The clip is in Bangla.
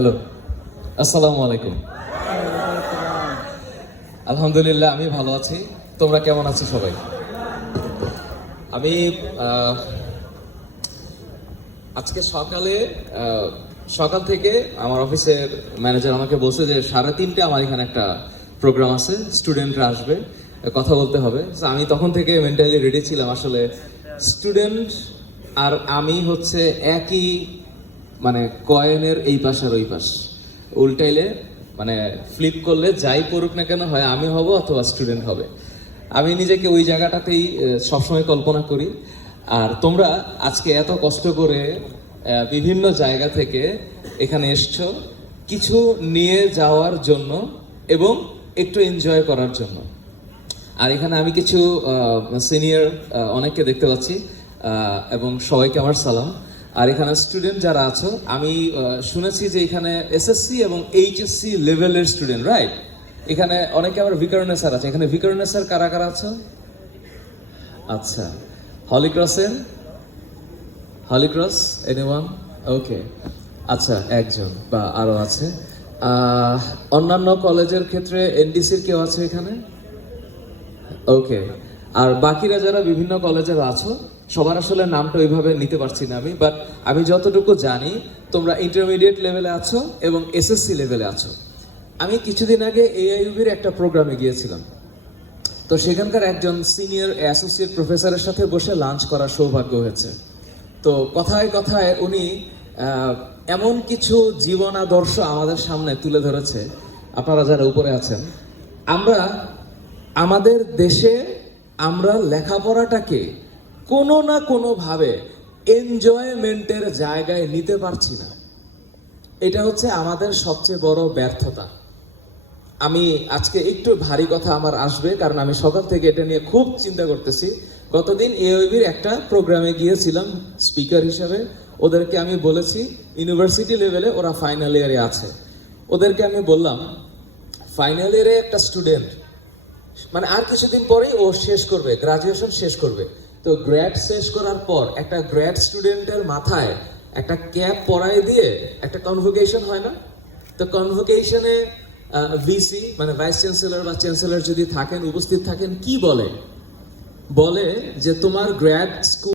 হ্যালো, আসসালামু আলাইকুম। আলহামদুলিল্লাহ, আমি ভালো আছি। তোমরা কেমন আছো সবাই? আমি আজকে সকাল থেকে আমার অফিসের ম্যানেজার আমাকে বলছে যে 3:30 আমার এখানে একটা প্রোগ্রাম আছে, স্টুডেন্টরা আসবে, কথা বলতে হবে। So, আমি তখন থেকে মেন্টালি রেডি ছিলাম। আসলে স্টুডেন্ট আর আমি হচ্ছে একই, মানে কয়েনের এই পাশ আর ওই পাশ, উল্টাইলে মানে ফ্লিপ করলে যাই পড়ুক না কেন, হয় আমি হব অথবা স্টুডেন্ট হবে। আমি নিজেকে ওই জায়গাটাতেই সবসময় কল্পনা করি। আর তোমরা আজকে এত কষ্ট করে বিভিন্ন জায়গা থেকে এখানে এসছো কিছু নিয়ে যাওয়ার জন্য এবং একটু এনজয় করার জন্য। আর এখানে আমি কিছু সিনিয়র অনেককে দেখতে পাচ্ছি, এবং সবাইকে আমার সালাম। আর এখানে স্টুডেন্ট যারা আছো, আমি শুনেছি যে এখানে এসএসসি এবং এইচএসসি লেভেলের স্টুডেন্ট, রাইট? এখানে অনেকে আমার ভিকারুন্নেস স্যার আছে। এখানে ভিকারুন্নেস স্যার কারা কারা আছো? আচ্ছা, হলিক্রস এনিওয়ান? ওকে, আচ্ছা, একজন বা আরো আছে। অন্যান্য কলেজের ক্ষেত্রে এনডিসির কেউ আছে এখানে? ওকে। আর বাকিরা যারা বিভিন্ন কলেজের আছো, সবার আসলে নামটা ওইভাবে নিতে পারছি না আমি, বাট আমি যতটুকু জানি তোমরা ইন্টারমিডিয়েট লেভেলে আছো এবং এসএসসি লেভেলে আছো। আমি কিছুদিন আগে এআইইউবির একটা প্রোগ্রামে গিয়েছিলাম। তো সেখানকার একজন সিনিয়র অ্যাসোসিয়েট প্রফেসরের সাথে বসে লাঞ্চ করার সৌভাগ্য হয়েছে। তো কথায় কথায় উনি এমন কিছু জীবন আদর্শ আমাদের সামনে তুলে ধরেছে। আপনারা যারা উপরে আছেন, আমরা আমাদের দেশে আমরা লেখাপড়াটাকে কোনো না কোনোভাবে এনজয়মেন্টের জায়গায় নিতে পারছি না। এটা হচ্ছে আমাদের সবচেয়ে বড় ব্যর্থতা। আমি আজকে একটু ভারী কথা আমার আসবে, কারণ আমি সকাল থেকে এটা নিয়ে খুব চিন্তা করতেছি। গতদিন এওবির একটা প্রোগ্রামে গিয়েছিলাম স্পিকার হিসাবে। ওদেরকে আমি বলেছি, ইউনিভার্সিটি লেভেলে ওরা ফাইনাল ইয়ারে আছে, ওদেরকে আমি বললাম ফাইনাল ইয়ারে একটা স্টুডেন্ট, মানে আর কিছুদিন পরেই ও শেষ করবে, গ্রাজুয়েশন শেষ করবে। তো গ্র্যাড শেষ করার পর একটা গ্র্যাড স্টুডেন্টের মাথায় একটা ক্যাপ পরায় দিয়ে একটা কনভোকেশন হয় না? তো কনভোকেশনে ভিসি মানে ভাইস চ্যান্সেলর বা চ্যান্সেলর যদি থাকেন, উপস্থিত থাকেন, কি বলে যে তোমার গ্র্যাড স্কুল